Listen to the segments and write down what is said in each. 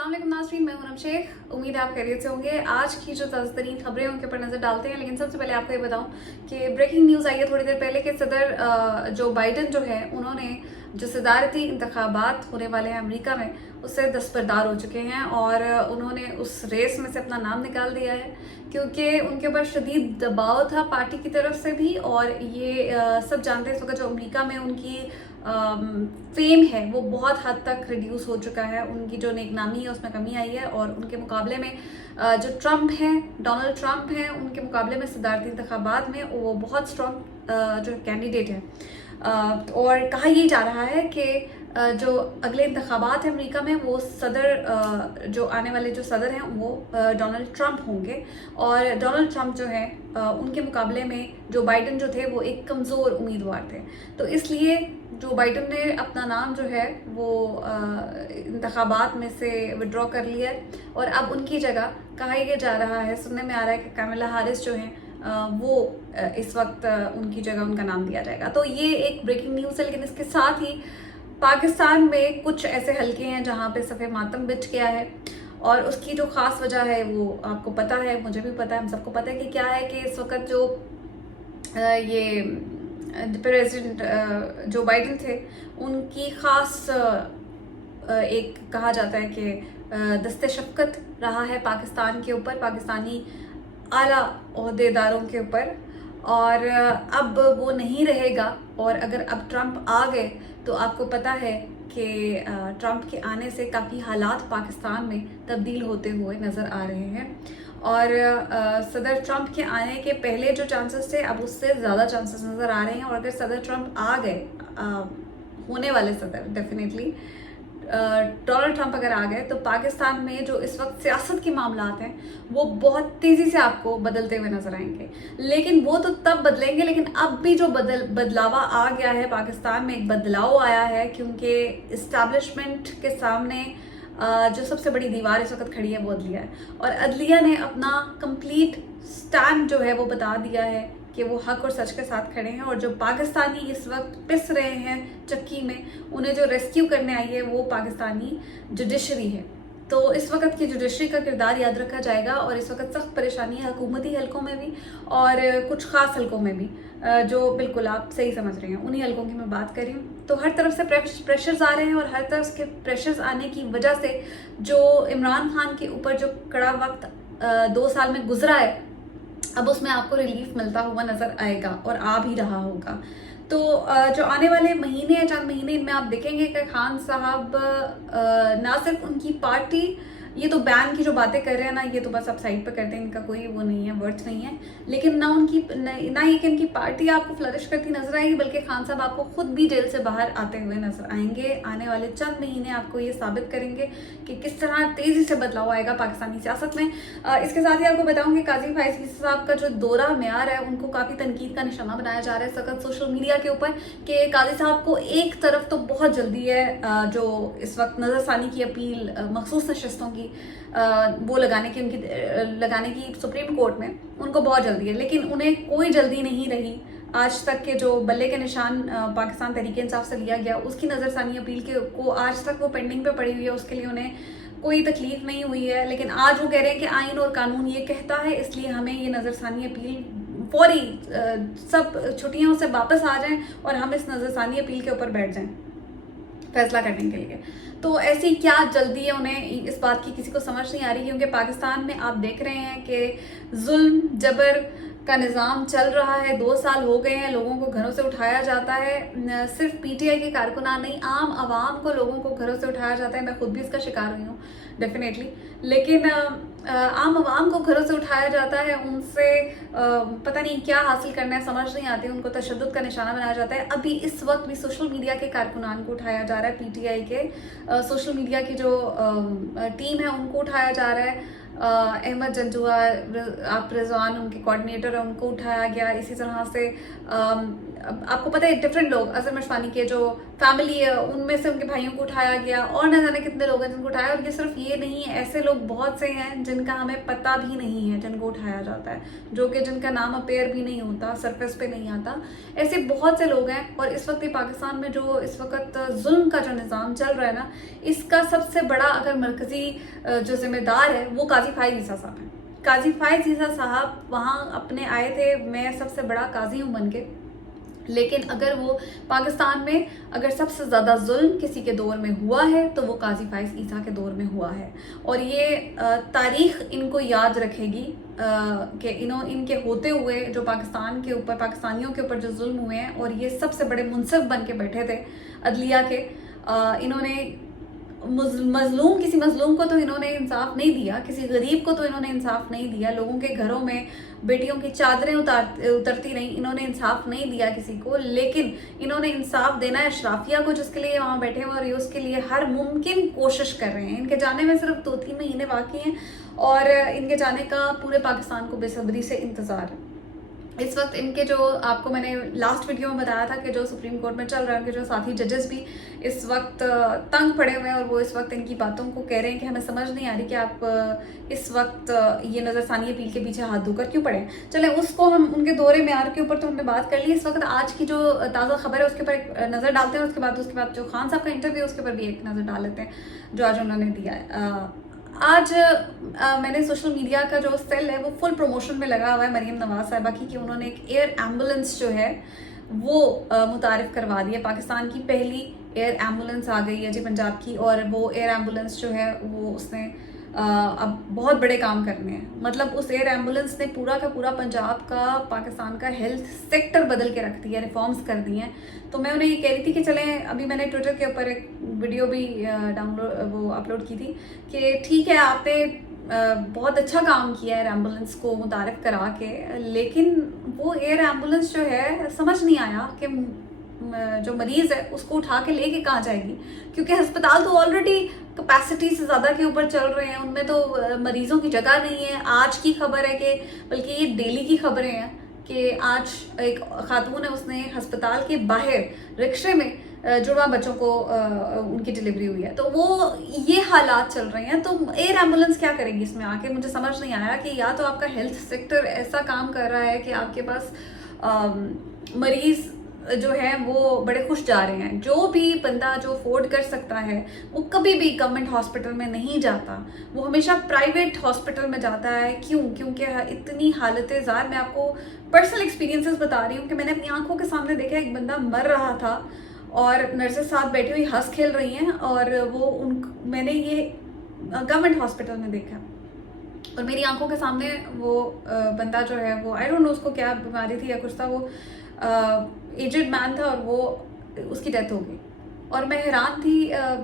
अस्सलाम वालेकुम नाज़रीन, मैं हूं शेख। उम्मीद है आप खैरियत से होंगे। आज की जो ताज़ा तरीन खबरें उनके ऊपर नज़र डालते हैं, लेकिन सबसे पहले आपको ये बताऊं कि ब्रेकिंग न्यूज़ आई है थोड़ी देर पहले कि सदर जो बाइडन जो है उन्होंने जो सदारती इंतखाबात होने वाले हैं अमेरिका में उससे दस्तबरदार हो चुके हैं और उन्होंने उस रेस में से अपना नाम निकाल दिया है क्योंकि उनके ऊपर शदीद दबाव था पार्टी की तरफ से भी। और ये सब जानते हैं इस वक्त जो अमेरिका में उनकी फेम है वो बहुत हद तक रिड्यूस हो चुका है, उनकी जो नेकनामी है उसमें कमी आई है और उनके मुकाबले में जो ट्रम्प हैं, डोनाल्ड ट्रम्प हैं, उनके मुकाबले में सदारती इंतखाबात में वो बहुत स्ट्रॉन्ग जो कैंडिडेट है। और कहा यही जा रहा है कि जो अगले इंतखाबात हैं अमेरिका में वो सदर जो आने वाले जो सदर हैं वो डोनाल्ड ट्रम्प होंगे और डोनाल्ड ट्रम्प जो है उनके मुकाबले में जो बाइडन जो थे वो एक कमज़ोर उम्मीदवार थे। तो इसलिए जो बाइडन ने अपना नाम जो है वो इंतखाबात में से विड्रॉ कर लिया है और अब उनकी जगह कहा यह जा रहा है, सुनने में आ रहा है कि कामिला हारिस जो हैं वो इस वक्त उनकी जगह उनका नाम दिया जाएगा। तो ये एक ब्रेकिंग न्यूज़ है, लेकिन इसके साथ ही पाकिस्तान में कुछ ऐसे हलके हैं जहाँ पे सफ़े मातम बिछ गया है और उसकी जो ख़ास वजह है वो आपको पता है, मुझे भी पता है, हम सबको पता है कि क्या है। कि इस वक्त जो ये प्रेसिडेंट जो बाइडन थे उनकी ख़ास एक कहा जाता है कि दस्ते शफ़क़त रहा है पाकिस्तान के ऊपर, पाकिस्तानी आला ओहदेदारों के ऊपर, और अब वो नहीं रहेगा। और अगर अब ट्रम्प आ गए तो आपको पता है कि ट्रम्प के आने से काफ़ी हालात पाकिस्तान में तब्दील होते हुए नज़र आ रहे हैं और सदर ट्रम्प के आने के पहले जो चांसेस थे अब उससे ज़्यादा चांसेस नज़र आ रहे हैं। और अगर सदर ट्रम्प आ गए होने वाले सदर डेफिनेटली डोनाल्ड ट्रम्प अगर आ गए तो पाकिस्तान में जो इस वक्त सियासत के मामलात हैं वो बहुत तेज़ी से आपको बदलते हुए नजर आएंगे। लेकिन वो तो तब बदलेंगे, लेकिन अब भी जो बदलावा आ गया है पाकिस्तान में, एक बदलाव आया है क्योंकि इस्टेब्लिशमेंट के सामने जो सबसे बड़ी दीवार इस वक्त खड़ी है वो अदलिया है और अदलिया ने अपना कंप्लीट स्टैंड जो है वो बता दिया है कि वो हक और सच के साथ खड़े हैं। और जो पाकिस्तानी इस वक्त पिस रहे हैं चक्की में, उन्हें जो रेस्क्यू करने आई है वो पाकिस्तानी जुडिशरी है। तो इस वक्त की जुडिशरी का किरदार याद रखा जाएगा और इस वक्त सख्त परेशानी है हुकूमती हलकों में भी और कुछ ख़ास हलकों में भी, जो बिल्कुल आप सही समझ रहे हैं उन्हीं हलकों की मैं बात कर रही हूँ। तो हर तरफ से प्रेशर्स आ रहे हैं और हर तरफ के प्रेशर्स आने की वजह से जो इमरान खान के ऊपर जो कड़ा वक्त 2 साल में गुजरा है अब उसमें आपको रिलीफ मिलता हुआ नज़र आएगा और आ भी रहा होगा। तो जो आने वाले महीने या चंद महीने इनमें आप देखेंगे कि खान साहब ना सिर्फ उनकी पार्टी, ये तो बैन की जो बातें कर रहे हैं ना, ये तो बस आप साइड पर करते हैं, इनका कोई वो नहीं है, वर्थ नहीं है, लेकिन ना उनकी ना ही कि इनकी पार्टी आपको फ्लरिश करती नजर आएगी, बल्कि खान साहब आपको खुद भी जेल से बाहर आते हुए नजर आएंगे। आने वाले चंद महीने आपको ये साबित करेंगे कि किस तरह तेजी से बदलाव आएगा पाकिस्तानी सियासत में। इसके साथ ही आपको बताऊंगी काजी फैज़ साहब का जो दौरा म्यार है उनको काफ़ी तनकीद का निशाना बनाया जा रहा है सख्त सोशल मीडिया के ऊपर कि काजी साहब को एक तरफ तो बहुत जल्दी है जो इस वक्त नज़रसानी की अपील मखसूस नशस्तों की वो लगाने की सुप्रीम कोर्ट में उनको बहुत जल्दी है, लेकिन उन्हें कोई जल्दी नहीं रही। आज तक के जो बल्ले के निशान पाकिस्तान तहरीक इंसाफ से लिया गया उसकी नज़रसानी अपील के को आज तक वो पेंडिंग पे पड़ी हुई है, उसके लिए उन्हें कोई तकलीफ नहीं हुई है। लेकिन आज वो कह रहे हैं कि आइन और कानून ये कहता है, इसलिए हमें ये नज़रसानी अपील फौरी सब छुट्टियों से वापस आ जाएं और हम इस नज़रसानी अपील के ऊपर बैठ जाएं फैसला करने के लिए। तो ऐसी क्या जल्दी है, उन्हें इस बात की किसी को समझ नहीं आ रही क्योंकि पाकिस्तान में आप देख रहे हैं कि जुल्म जबर का निज़ाम चल रहा है। 2 साल हो गए हैं, लोगों को घरों से उठाया जाता है, सिर्फ पीटीआई के कारकुनान नहीं, आम आवाम को लोगों को घरों से उठाया जाता है। मैं खुद भी इसका शिकार हुई हूँ डेफिनेटली, लेकिन आम आवाम को घरों से उठाया जाता है, उनसे पता नहीं क्या हासिल करना है समझ नहीं आती, उनको तशद्दुद का निशाना बनाया जाता है। अभी इस वक्त भी सोशल मीडिया के कारकुनान को उठाया जा रहा है, पीटीआई के सोशल मीडिया की जो टीम है उनको उठाया जा रहा है। अहमद जंजुआ आप रिजवान उनके कोऑर्डिनेटर है उनको उठाया गया। इसी तरह से आपको पता है डिफरेंट लोग, अजहर मशवानी के जो फैमिली है उनमें से उनके भाइयों को उठाया गया, और न जाने कितने लोग हैं जिनको उठाया। और ये सिर्फ ये नहीं है, ऐसे लोग बहुत से हैं जिनका हमें पता भी नहीं है जिनको उठाया जाता है, जो कि जिनका नाम अपेयर भी नहीं होता, सरफेस पे नहीं आता। ऐसे बहुत से लोग हैं। और इस वक्त पाकिस्तान में जो इस वक्त जुल्म का जो निज़ाम चल रहा है ना, इसका सबसे बड़ा अगर मरकजी जो जिम्मेदार है वो काजी फायद ईसा साहब हैं। काजी फायद ईसा साहब वहाँ अपने आए थे, मैं सबसे बड़ा काजी हूँ बन के, लेकिन अगर वो पाकिस्तान में अगर सबसे ज़्यादा जुल्म किसी के दौर में हुआ है तो वो काजी फायद ईसा के दौर में हुआ है। और ये तारीख़ इनको याद रखेगी कि इनके होते हुए जो पाकिस्तान के ऊपर, पाकिस्तानियों के ऊपर जो जुल्म हुए हैं, और ये सबसे बड़े मुनसिफ बन के बैठे थे अदलिया के। इन्होंने मजलूम, किसी मजलूम को तो इन्होंने इंसाफ नहीं दिया, किसी गरीब को तो इन्होंने इंसाफ नहीं दिया, लोगों के घरों में बेटियों की चादरें उतरती रहीं, इन्होंने इंसाफ नहीं दिया किसी को। लेकिन इन्होंने इंसाफ देना है अशराफिया को, जिसके लिए वहाँ बैठे हुए और ये उसके लिए हर मुमकिन कोशिश कर रहे हैं। इनके जाने में सिर्फ 2-3 महीने बाकी हैं और इनके जाने का पूरे पाकिस्तान को बेसब्री से इंतज़ार है। इस वक्त इनके जो, आपको मैंने लास्ट वीडियो में बताया था कि जो सुप्रीम कोर्ट में चल रहा है, उनके जो साथी जजेस भी इस वक्त तंग पड़े हुए हैं और वो इस वक्त इनकी बातों को कह रहे हैं कि हमें समझ नहीं आ रही कि आप इस वक्त ये नज़रसानी अपील के पीछे हाथ धोकर क्यों पड़े। चले उसको हम उनके दौरे मेयार के ऊपर तो हमने बात कर ली। इस वक्त आज की जो ताज़ा खबर है उसके ऊपर एक नज़र डालते हैं। उसके बाद जो खान साहब का इंटरव्यू है उसके ऊपर भी एक नज़र डाल लेते हैं जो आज उन्होंने दिया है। आज मैंने सोशल मीडिया का जो सेल है वो फुल प्रमोशन में लगा हुआ है मरीम नवाज साहिबा की, कि उन्होंने एक एयर एम्बुलेंस जो है वो मुतारिफ करवा दी है। पाकिस्तान की पहली एयर एम्बुलेंस आ गई है जी पंजाब की, और वो एयर एम्बुलेंस जो है वो उसने अब बहुत बड़े काम करने हैं। मतलब उस एयर एम्बुलेंस ने पूरा का पूरा पंजाब का, पाकिस्तान का हेल्थ सेक्टर बदल के रख दिया, रिफॉर्म्स कर दिए हैं। तो मैं उन्हें ये कह रही थी कि चलें, अभी मैंने ट्विटर के ऊपर एक वीडियो भी अपलोड की थी कि ठीक है आपने बहुत अच्छा काम किया एयर एम्बुलेंस को मुतारिफ करा के, लेकिन वो एयर एम्बुलेंस जो है समझ नहीं आया कि जो मरीज़ है उसको उठा के लेके कहाँ जाएगी, क्योंकि अस्पताल तो ऑलरेडी कैपेसिटी से ज़्यादा के ऊपर चल रहे हैं, उनमें तो मरीज़ों की जगह नहीं है। आज की खबर है कि, बल्कि ये डेली की खबरें हैं कि आज एक खातून है, उसने अस्पताल के बाहर रिक्शे में जुड़वा बच्चों को उनकी डिलीवरी हुई है। तो वो ये हालात चल रहे हैं। तो एयर एम्बुलेंस क्या करेगी इसमें आके, मुझे समझ नहीं आया कि या तो आपका हेल्थ सेक्टर ऐसा काम कर रहा है कि आपके पास मरीज़ जो है वो बड़े खुश जा रहे हैं। जो भी बंदा जो अफोर्ड कर सकता है वो कभी भी गवर्नमेंट हॉस्पिटल में नहीं जाता, वो हमेशा प्राइवेट हॉस्पिटल में जाता है। क्यों? क्योंकि इतनी हालतें ज़ार, मैं आपको पर्सनल एक्सपीरियंसेस बता रही हूँ कि मैंने अपनी आंखों के सामने देखा एक बंदा मर रहा था और नर्सेस साथ बैठी हुई हंस खेल रही हैं, और वो मैंने ये गवर्नमेंट हॉस्पिटल में देखा और मेरी आंखों के सामने वो बंदा जो है वो, आई डोंट नो उसको क्या बीमारी थी या कुछ था, वो एजेड मैन था और वो उसकी डेथ हो गई। और मैं हैरान थी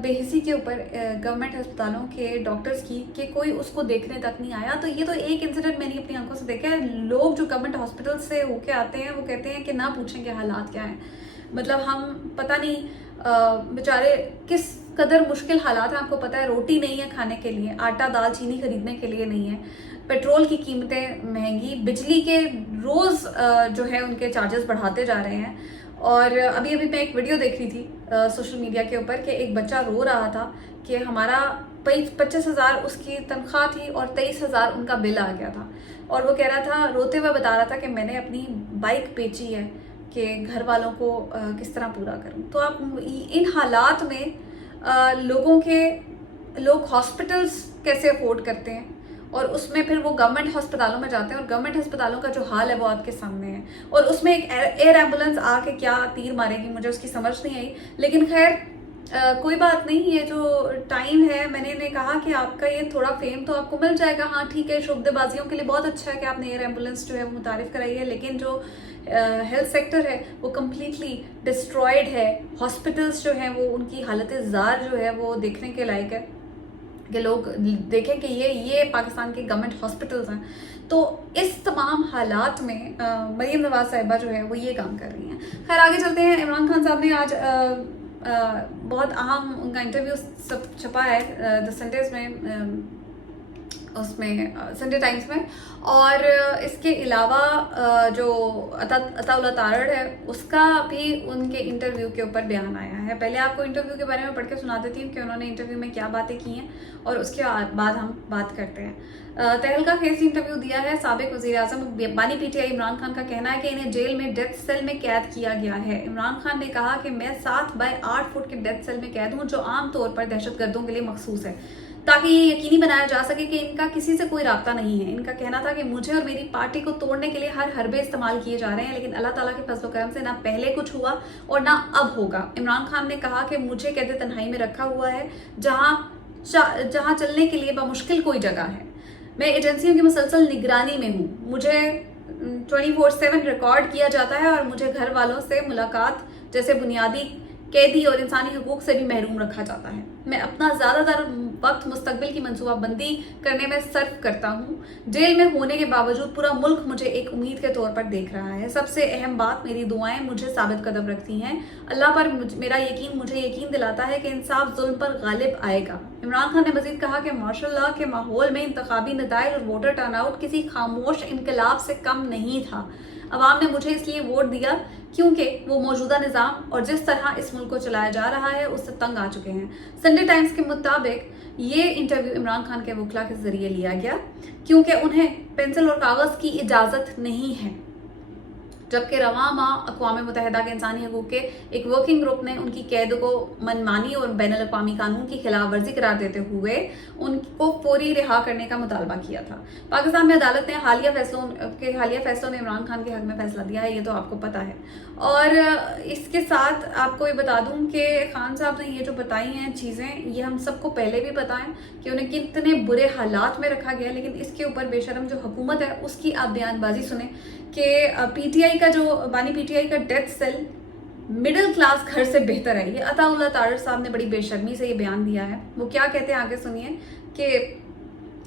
बेहिसी के ऊपर गवर्नमेंट अस्पतालों के डॉक्टर्स की कि कोई उसको देखने तक नहीं आया। तो ये तो एक इंसिडेंट मैंने अपनी आंखों से देखा है। लोग जो गवर्नमेंट हॉस्पिटल से होके आते हैं वो कहते हैं कि ना पूछें कि हालात क्या हैं। मतलब हम पता नहीं बेचारे किस कदर मुश्किल हालात हैं। आपको पता है रोटी नहीं है खाने के लिए, आटा दाल चीनी खरीदने के लिए नहीं है, पेट्रोल की कीमतें महंगी, बिजली के रोज़ जो है उनके चार्जेस बढ़ाते जा रहे हैं। और अभी अभी मैं एक वीडियो देख रही थी सोशल मीडिया के ऊपर कि एक बच्चा रो रहा था कि हमारा 25,000 उसकी तनख्वाह थी और 23,000 उनका बिल आ गया था। और वो कह रहा था, रोते हुए बता रहा था कि मैंने अपनी बाइक बेची है कि घर वालों को किस तरह पूरा करूं। तो आप इन हालात में लोग हॉस्पिटल्स कैसे अफोर्ड करते हैं, और उसमें फिर वो गवर्नमेंट अस्पतालों में जाते हैं और गवर्नमेंट अस्पतालों का जो हाल है वो आपके सामने है। और उसमें एक एयर एम्बुलेंस आके क्या तीर मारेगी, मुझे उसकी समझ नहीं आई। लेकिन खैर कोई बात नहीं, ये जो टाइम है, मैंने कहा कि आपका ये थोड़ा फेम तो आपको मिल जाएगा। हाँ ठीक है, शुभदेबाजियों के लिए बहुत अच्छा है कि आपने एयर एम्बुलेंस जो है वो मुतारिफ कराई है, लेकिन जो हेल्थ सेक्टर है वो कम्प्लीटली डिस्ट्रॉयड है। हॉस्पिटल्स जो हैं वो, उनकी हालतें ज़ार जो है वो देखने के लायक है कि लोग देखें कि ये पाकिस्तान के गवर्नमेंट हॉस्पिटल्स हैं। तो इस तमाम हालात में मरीम नवाज साहिबा जो है वो ये काम कर रही हैं। खैर आगे चलते हैं। इमरान खान साहब ने आज बहुत अहम उनका इंटरव्यू सब छपा है द संडेज में, उसमें संडे टाइम्स में। और इसके अलावा जो अताउल्लाह तारड़ है उसका भी उनके इंटरव्यू के ऊपर बयान आया है। पहले आपको इंटरव्यू के बारे में पढ़ के सुना देती हूँ कि उन्होंने इंटरव्यू में क्या बातें की हैं और उसके बाद हम बात करते हैं। तहलका खेस इंटरव्यू दिया है साबिक वज़ीर आज़म बानी पीटीआई इमरान खान का कहना है कि इन्हें जेल में डेथ सेल में कैद किया गया है। इमरान खान ने कहा कि मैं 7 बाय 8 फुट के डेथ सेल में कैद हूँ जो आमतौर पर दहशतगर्दों के लिए मखसूस है, ताकि ये यकीनी बनाया जा सके कि इनका किसी से कोई राब्ता नहीं है। इनका कहना था कि मुझे और मेरी पार्टी को तोड़ने के लिए हर हरबे इस्तेमाल किए जा रहे हैं, लेकिन अल्लाह ताला के फजल करम से ना पहले कुछ हुआ और ना अब होगा। इमरान खान ने कहा कि मुझे कैद तन्हाई में रखा हुआ है जहां चलने के लिए बामुश्किल कोई जगह है। मैं एजेंसियों की मुसलसल निगरानी में हूँ, मुझे 24/7 रिकॉर्ड किया जाता है और मुझे घर वालों से मुलाकात जैसे बुनियादी कैदी और इंसानी हकूक से भी महरूम रखा जाता है। मैं अपना ज़्यादातर वक्त मुस्तकबिल की मनसूबाबंदी करने में सर्फ करता हूँ। जेल में होने के बावजूद पूरा मुल्क मुझे एक उम्मीद के तौर पर देख रहा है। सबसे अहम बात, मेरी दुआएं मुझे साबित कदम रखती हैं। अल्लाह पर मेरा यकीन मुझे यकीन दिलाता है कि इंसाफ जुल्म पर गालिब आएगा। इमरान खान ने मजीद कहा कि माशाअल्लाह के माहौल में इंतखाबी नताइज और वोटर टर्नआउट किसी खामोश इनकलाब से कम नहीं था। अवाम ने मुझे इसलिए वोट दिया क्योंकि वो मौजूदा निज़ाम और जिस तरह इस मुल्क को चलाया जा रहा है उससे तंग आ चुके हैं। संडे टाइम्स के मुताबिक ये इंटरव्यू इमरान खान के वकला के जरिए लिया गया क्योंकि उन्हें पेंसिल और कागज़ की इजाज़त नहीं है, जबकि रवां माह अक़वाम मुत्तहिदा के इंसानी हकूक़ के एक वर्किंग ग्रुप ने उनकी कैद को मनमानी और बैनुल अक़वामी कानून की खिलाफ वर्जी करार देते हुए उनको फौरी रिहा करने का मुतालबा किया था। पाकिस्तान में अदालत ने हालिया फैसलों ने इमरान खान के हक में फैसला दिया है, ये तो आपको पता है। और इसके साथ आपको ये बता दूं कि खान साहब ने ये जो बताई हैं चीज़ें, ये हम सबको पहले भी पता है कि उन्हें कितने बुरे हालात में रखा गया, लेकिन इसके ऊपर बेशरम जो हुकूमत है उसकी आप बयानबाजी सुने कि पीटीआई का जो बानी पीटीआई का डेथ सेल मिडिल क्लास घर से बेहतर है। ये अताउल्लाह तारड़ साहब ने बड़ी बेशर्मी से ये बयान दिया है। वो क्या कहते हैं आगे सुनिए कि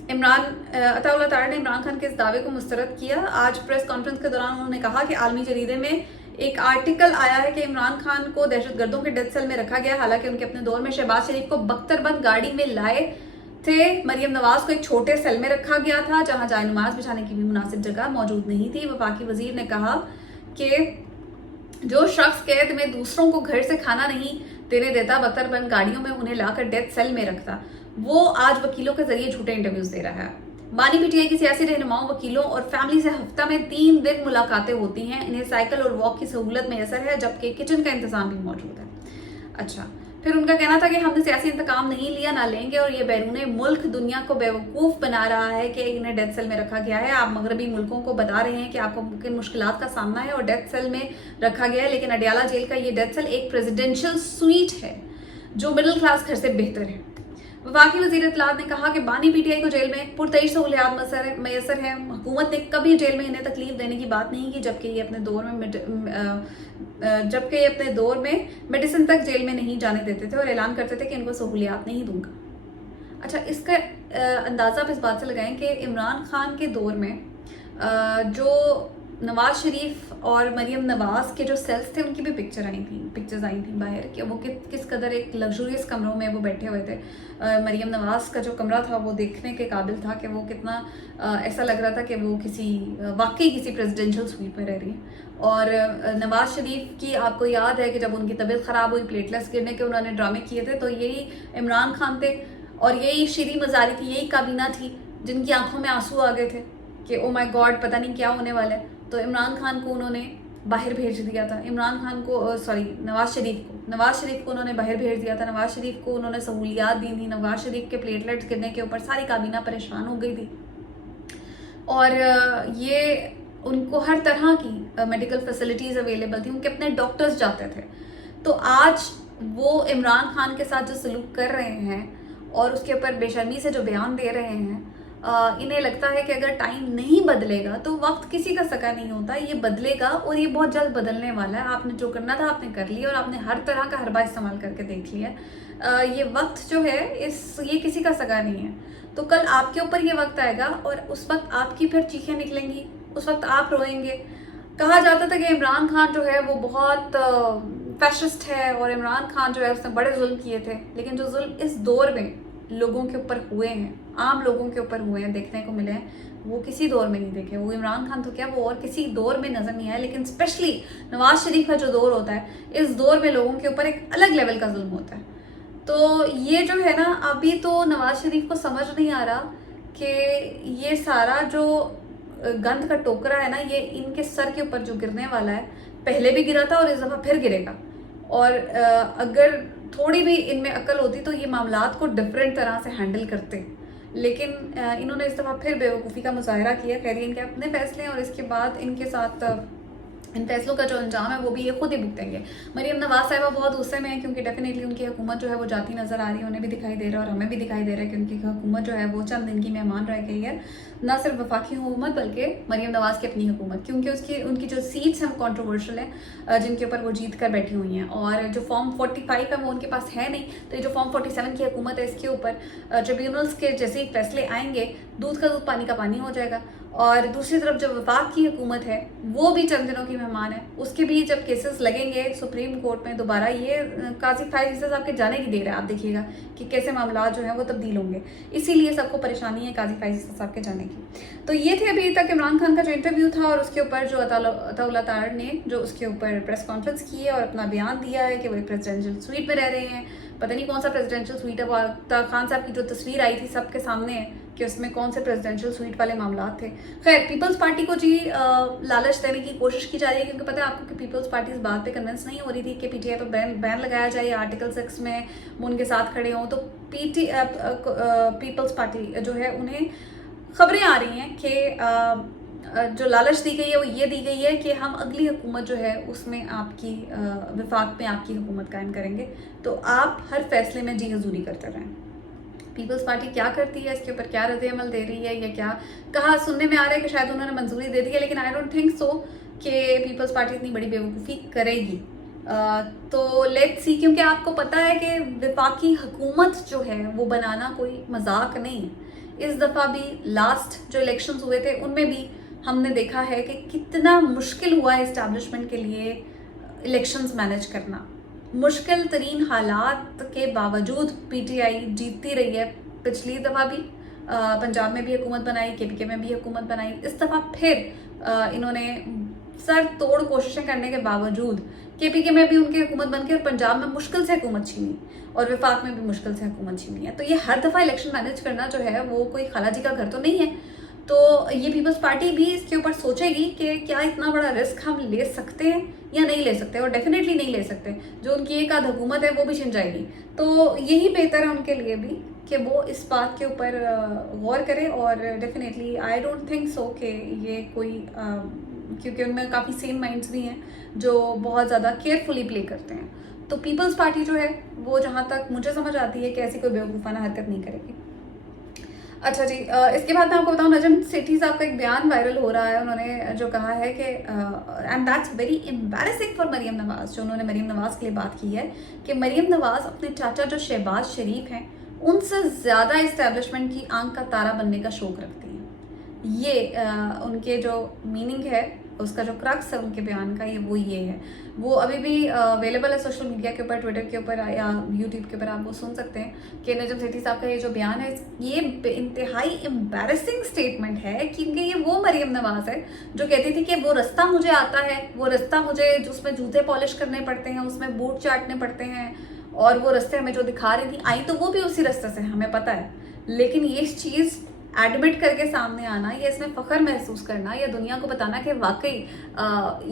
अताउल्लाह तारड़ ने इमरान खान के इस दावे को मुस्तरद किया। आज प्रेस कॉन्फ्रेंस के दौरान उन्होंने कहा कि आलमी जरीदे में एक आर्टिकल आया है कि इमरान खान को दहशतगर्दों के डेथ सेल में रखा गया, हालांकि उनके अपने दौर में शहबाज शरीफ को बख्तरबंद गाड़ी में लाए थे। मरियम नवाज को एक छोटे सेल में रखा गया था जहां जाए नमाज बिछाने की भी मुनासिब जगह मौजूद नहीं थी। वफाकी वजीर ने कहा कि जो शख्स कैद में दूसरों को घर से खाना नहीं देने देता, बख्तरबंद गाड़ियों में उन्हें लाकर डेथ सेल में रखता, वो आज वकीलों के जरिए झूठे इंटरव्यूज दे रहा है। बानी पीटीआई की सियासी रहनुमाओं, वकीलों और फैमिली से हफ्ता में 3 दिन मुलाकातें होती हैं। इन्हें साइकिल और वॉक की सहूलत मैसर है, जबकि किचन का इंतजाम भी मौजूद है। अच्छा, फिर उनका कहना था कि हमने सियासी इंतकाम नहीं लिया, ना लेंगे, और ये बैरूने मुल्क दुनिया को बेवकूफ़ बना रहा है कि इन्हें डेथ सेल में रखा गया है। आप मगरबी मुल्कों को बता रहे हैं कि आपको किन मुश्किलात का सामना है और डेथ सेल में रखा गया है, लेकिन अडयाला जेल का ये डेथ सेल एक प्रेसिडेंशियल स्वीट है जो मिडिल क्लास घर से बेहतर है। वफाकी वज़ीर इत्तलात ने कहा कि बानी पीटीआई को जेल में पुरतईश सहूलियात मैसर है। हुकूमत ने कभी जेल में इन्हें तकलीफ देने की बात नहीं की, जबकि ये अपने दौर में मेडिसिन तक जेल में नहीं जाने देते थे और ऐलान करते थे कि इनको सहूलियात नहीं दूंगा। अच्छा, इसका अंदाज़ा आप इस बात से लगाएं कि इमरान खान के दौर में जो नवाज शरीफ और मरियम नवाज के जो सेल्स थे उनकी भी पिक्चर्स आई थी बाहर कि वो किस कदर एक लग्जूरियस कमरों में वो बैठे हुए थे। मरियम नवाज का जो कमरा था वो देखने के काबिल था कि वो कितना ऐसा लग रहा था कि वो वाकई किसी प्रेसिडेंशियल स्वीट में रह रही है। और नवाज शरीफ की आपको याद है कि जब उनकी तबीयत ख़राब हुई, प्लेटलेट्स गिरने के उन्होंने ड्रामे किए थे, तो यही इमरान खान थे और यही शीरी मज़ारी थी, यही काबीना थी जिनकी आंखों में आंसू आ गए थे कि ओ माय गॉड पता नहीं क्या होने वाला है। तो इमरान खान को उन्होंने बाहर भेज दिया था। नवाज शरीफ को उन्होंने बाहर भेज दिया था। नवाज शरीफ को उन्होंने सहूलियात दी थी। नवाज शरीफ के प्लेटलेट्स गिरने के ऊपर सारी काबीना परेशान हो गई थी और ये उनको हर तरह की मेडिकल फैसिलिटीज़ अवेलेबल थी, उनके अपने डॉक्टर्स जाते थे। तो आज वो इमरान खान के साथ जो सलूक कर रहे हैं और उसके ऊपर बेशर्मी से जो बयान दे रहे हैं, इन्हें लगता है कि अगर टाइम नहीं बदलेगा तो वक्त किसी का सका नहीं होता, ये बदलेगा और ये बहुत जल्द बदलने वाला है। आपने जो करना था आपने कर लिया और आपने हर तरह का हरबा इस्तेमाल करके देख लिया। ये वक्त जो है ये किसी का सका नहीं है। तो कल आपके ऊपर ये वक्त आएगा और उस वक्त आपकी फिर चीखें निकलेंगी, उस वक्त आप रोएंगे। कहा जाता था कि इमरान खान जो है वो बहुत फैशिस्ट है और इमरान खान जो है उसने बड़े जुल्म किए थे, लेकिन जो जुल्म इस दौर में लोगों के ऊपर हुए हैं, आम लोगों के ऊपर हुए हैं, देखने को मिले हैं, वो किसी दौर में नहीं देखे। वो इमरान खान तो क्या, वो और किसी दौर में नजर नहीं आया, लेकिन स्पेशली नवाज शरीफ का जो दौर होता है, इस दौर में लोगों के ऊपर एक अलग लेवल का जुल्म होता है। तो ये जो है ना, अभी तो नवाज शरीफ को समझ नहीं आ रहा कि ये सारा जो गंद का टोकरा है ना, ये इनके सर के ऊपर जो गिरने वाला है, पहले भी गिरा था और इस दफ़ा फिर गिरेगा। और अगर थोड़ी भी इनमें अकल होती तो ये मामलात को डिफरेंट तरह से हैंडल करते, लेकिन इन्होंने इस दफ़ा फिर बेवकूफ़ी का मुजाहरा किया। खैर, इनके अपने फैसले हैं और इसके बाद इनके साथ इन फैसलों का जो अंजाम है वो भी ये खुद ही भुगतेंगे। मरीम नवाज साहिबा बहुत गुस्से में है, क्योंकि डेफिनेटली उनकी हुकूमत जो है वो जाती नज़र आ रही है, उन्हें भी दिखाई दे रहा है और हमें भी दिखाई दे रहा है कि उनकी हुकूमत जो है वो चंद दिन की मेहमान रह गई है, ना सिर्फ वफाकी हुकूमत बल्कि मरीम नवाज की अपनी हुकूमत, क्योंकि उनकी जो सीट्स हैं वो कॉन्ट्रोवर्शियल हैं, जिनके ऊपर वो जीत कर बैठी हुई हैं। और जो फॉर्म 45 है वो उनके पास है नहीं, तो ये जो फॉर्म 47 की हुकूमत है, इसके ऊपर ट्रिब्यूनल्स के जैसे ही फैसले आएंगे, दूध का दूध पानी का पानी हो जाएगा। और दूसरी तरफ जो वफाक की हुकूमत है वो भी चंद दिनों की मेहमान है, उसके भी जब केसेस लगेंगे सुप्रीम कोर्ट में दोबारा, ये काजी फाइज जैसे आपके जाने की देर है, आप देखिएगा कि कैसे मामला जो है वो तब्दील होंगे, इसीलिए सबको परेशानी है काजी फाइज साहब के जाने की। तो ये थे अभी तक इमरान खान का जो इंटरव्यू था, और उसके ऊपर जो अताउल्लाह तार ने जो उसके ऊपर प्रेस कॉन्फ्रेंस की है और अपना बयान दिया है कि वो एक प्रेसिडेंशियल स्वीट में रह रहे हैं। पता नहीं कौन सा प्रेसिडेंशियल स्वीट है, वो अख्तर खान साहब की जो तस्वीर आई थी सबके सामने है कि उसमें कौन से प्रेसिडेंशियल स्वीट वाले मामला थे। खैर, पीपल्स पार्टी को जी लालच देने की कोशिश की जा रही है, क्योंकि पता है आपको कि पीपल्स पार्टी इस बात पे कन्विंस नहीं हो रही थी कि पीटीआई पर बैन लगाया जाए, आर्टिकल 6 में वो उनके साथ खड़े हों। तो पीपल्स पार्टी जो है, उन्हें खबरें आ रही हैं कि जो लालच दी गई है वो ये दी गई है कि हम अगली हुकूमत जो है उसमें आपकी विफाक में आपकी हुकूमत कायम करेंगे, तो आप हर फैसले में जी हजूरी करते रहें। पीपल्स पार्टी क्या करती है, इसके ऊपर क्या रद्द-ए-अमल दे रही है, या क्या कहा सुनने में आ रहा है कि शायद उन्होंने मंजूरी दे दी है, लेकिन आई डोंट थिंक सो कि पीपल्स पार्टी इतनी बड़ी बेवकूफ़ी करेगी। तो लेट्स सी, क्योंकि आपको पता है कि विफाकी हुकूमत जो है वो बनाना कोई मजाक नहीं है। इस दफ़ा भी लास्ट जो इलेक्शंस हुए थे उनमें भी हमने देखा है कि कितना मुश्किल हुआ है इस्टेब्लिशमेंट के लिए इलेक्शंस मैनेज करना। मुश्किल तरीन हालात के बावजूद पीटीआई जीतती रही है। पिछली दफ़ा भी पंजाब में भी हुकूमत बनाई, केपीके में भी हुकूमत बनाई, इस दफ़ा फिर इन्होंने सर तोड़ कोशिशें करने के बावजूद केपीके में भी उनकी हुकूमत बन के और पंजाब में मुश्किल से हुकूमत छीनी और विफाक में भी मुश्किल से हुकूमत छीनी है। तो ये हर दफ़ा इलेक्शन मैनेज करना जो है वो कोई खाला जी का घर तो नहीं है। तो ये पीपल्स पार्टी भी इसके ऊपर सोचेगी कि क्या इतना बड़ा रिस्क हम ले सकते हैं या नहीं ले सकते, और डेफिनेटली नहीं ले सकते। जो उनकी एक आध हुकूमत है वो भी छिन जाएगी। तो यही बेहतर है उनके लिए भी कि वो इस बात के ऊपर गौर करें, और definitely I don't think so कि ये कोई क्योंकि उनमें काफ़ी सेम माइंड्स भी हैं जो बहुत ज़्यादा केयरफुली प्ले करते हैं। तो पीपल्स पार्टी जो है वो, जहाँ तक मुझे समझ आती है कि ऐसी कोई बेवकूफ़ाना हरकत नहीं करेगी। अच्छा जी, इसके बाद मैं आपको बताऊँ, नजम सेठी साहब का एक बयान वायरल हो रहा है। उन्होंने जो कहा है कि and that's very embarrassing for Maryam Nawaz, जो उन्होंने मरीम नवाज के लिए बात की है कि मरीम नवाज अपने चाचा जो शहबाज शरीफ हैं उनसे ज़्यादा इस्टेब्लिशमेंट की आंख का तारा बनने का शौक़ रखती हैं। ये उनके जो मीनिंग है, उसका जो क्रक्स है उनके बयान का, ये है। वो अभी भी अवेलेबल है सोशल मीडिया के ऊपर, ट्विटर के ऊपर या यूट्यूब के ऊपर, आप वो सुन सकते हैं कि नजम सेठी साहब का ये जो बयान है ये इंतहाई एम्बैरेसिंग स्टेटमेंट है, क्योंकि ये वो मरीम नवाज है जो कहती थी कि वो रास्ता मुझे आता है, वो रास्ता मुझे उसमें जूते पॉलिश करने पड़ते हैं, उसमें बूट चाटने पड़ते हैं, और वो रास्ते हमें जो दिखा रही थी आई तो वो भी उसी रास्ते से, हमें पता है। लेकिन ये चीज़ एडमिट करके सामने आना, ये इसमें फ़ख्र महसूस करना, या दुनिया को बताना कि वाकई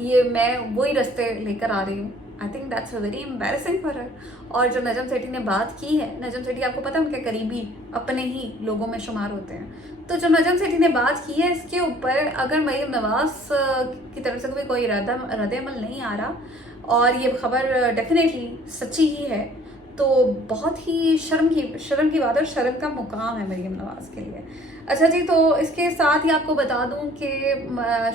ये मैं वही रास्ते लेकर आ रही हूँ, I think that's very embarrassing for her. और जो नजम सेठी ने बात की है, नजम सेठी आपको पता है उनके करीबी अपने ही लोगों में शुमार होते हैं। तो जो नजम सेठी ने बात की है इसके ऊपर, अगर मरीम नवाज की तरफ से कोई रद्द-ए-अमल नहीं आ रहा और ये खबर डेफिनेटली सच्ची ही है, तो बहुत ही शर्म की बात है, शर्म का मुकाम है मरीम नवाज के लिए। अच्छा जी, तो इसके साथ ही आपको बता दूं कि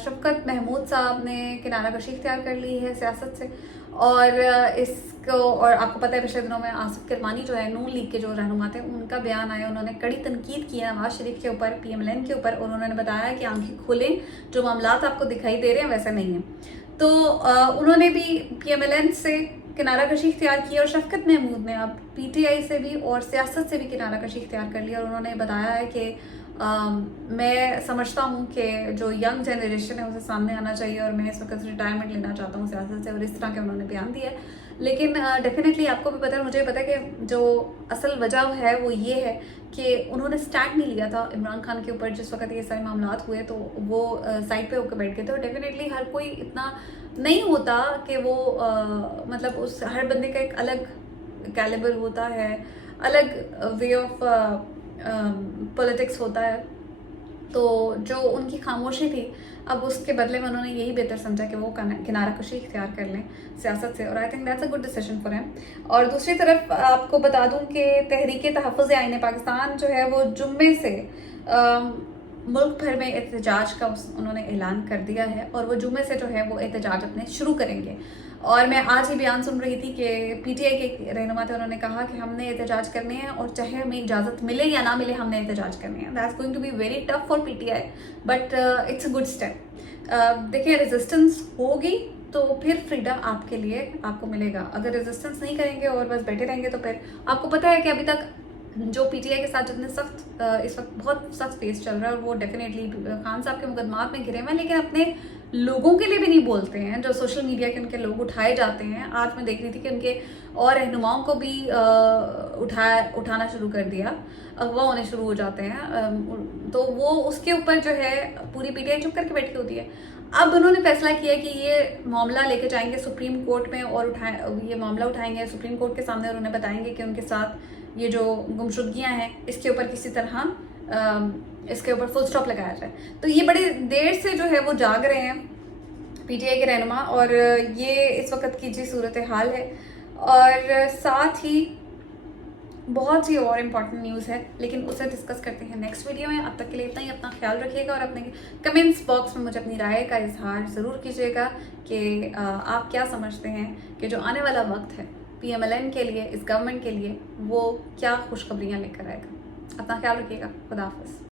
शफकत महमूद साहब ने किनारा कशी इख्तियार कर ली है सियासत से, और इसको, और आपको पता है पिछले दिनों में आसिफ किरमानी जो है नून लीग के जो रहनुमा थे, उनका बयान आया, उन्होंने कड़ी तनकीद की है नवाज शरीफ के ऊपर, PMLN के ऊपर, और उन्होंने बताया कि आंखें खोलें, जो मामलात आपको दिखाई दे रहे हैं वैसे नहीं है। तो उन्होंने भी PMLN से किनारा कशी इख्तियार की और शफकत महमूद ने अब पीटीआई से भी और सियासत से भी किनारा कशी इख्तियार कर लिया और उन्होंने बताया है कि मैं समझता हूँ कि जो यंग जनरेशन है उसे सामने आना चाहिए और मैं इस वक्त रिटायरमेंट लेना चाहता हूँ सियासत से, और इस तरह के उन्होंने बयान दिया है। लेकिन डेफिनेटली आपको भी पता है, मुझे पता है कि जो असल वजह है वो ये है कि उन्होंने स्टैंड नहीं लिया था इमरान खान के ऊपर जिस वक्त ये सारे मामला हुए, तो वो साइड पे होकर बैठ गए थे। और डेफिनेटली हर कोई इतना नहीं होता कि वो मतलब उस हर बंदे का एक अलग कैलिबर होता है, अलग वे ऑफ पॉलिटिक्स होता है। तो जो उनकी खामोशी थी, अब उसके बदले में उन्होंने यही बेहतर समझा कि वो किनारा कशी इख्तियार कर लें सियासत से, और I think that's a good decision for him. और दूसरी तरफ आपको बता दूं कि तहरीक तहफ़्फ़ुज़ आईन पाकिस्तान जो है वो जुम्मे से मुल्क भर में एहतजाज का उन्होंने ऐलान कर दिया है, और वो जुम्मे से जो है वो एहतजाज अपने शुरू करेंगे। और मैं आज ही बयान सुन रही थी कि पीटीआई के रहनुमा थे, उन्होंने कहा कि हमने एहतजाज करने हैं और चाहे हमें इजाज़त मिले या ना मिले हमने एहतजाज करने हैं। That's going to be very tough for PTI, but it's a good step. देखिए, रेजिस्टेंस होगी तो फिर फ्रीडम आपके लिए आपको मिलेगा। अगर रेजिस्टेंस नहीं करेंगे और बस बैठे रहेंगे तो फिर आपको पता है कि अभी तक जो पीटीआई के साथ जितने सख्त इस वक्त बहुत सख्त केस चल रहा है, और वो डेफिनेटली खान साहब के मुकदमात में घिरे हुए हैं, लेकिन अपने लोगों के लिए भी नहीं बोलते हैं। जो सोशल मीडिया के उनके लोग उठाए जाते हैं, आज मैं देख रही थी कि उनके और रहनुमाओं को भी उठाना शुरू कर दिया, अगवा होने शुरू हो जाते हैं। तो वो उसके ऊपर जो है पूरी पीटीआई चुप करके बैठी होती है। अब उन्होंने फैसला किया कि ये मामला लेके जाएंगे सुप्रीम कोर्ट में, और ये मामला उठाएंगे सुप्रीम कोर्ट के सामने और उन्हें बताएंगे कि उनके साथ ये जो गुमशुदगियाँ हैं इसके ऊपर किसी तरह इसके ऊपर फुल स्टॉप लगाया जाए। तो ये बड़ी देर से जो है वो जाग रहे हैं पीटीआई के रहनुमा, और ये इस वक्त की जी सूरत हाल है। और साथ ही बहुत सी और इम्पॉर्टेंट न्यूज़ है, लेकिन उसे डिस्कस करते हैं नेक्स्ट वीडियो में। अब तक के लिए इतना ही। अपना ख्याल रखिएगा और अपने कमेंट्स बॉक्स में मुझे अपनी राय का इजहार ज़रूर कीजिएगा कि आप क्या समझते हैं कि जो आने वाला वक्त है पीएमएलएन के लिए, इस गवर्नमेंट के लिए, वो क्या खुशखबरियाँ लेकर आएगा। अपना ख्याल रखिएगा। खुदा हाफ़िज़।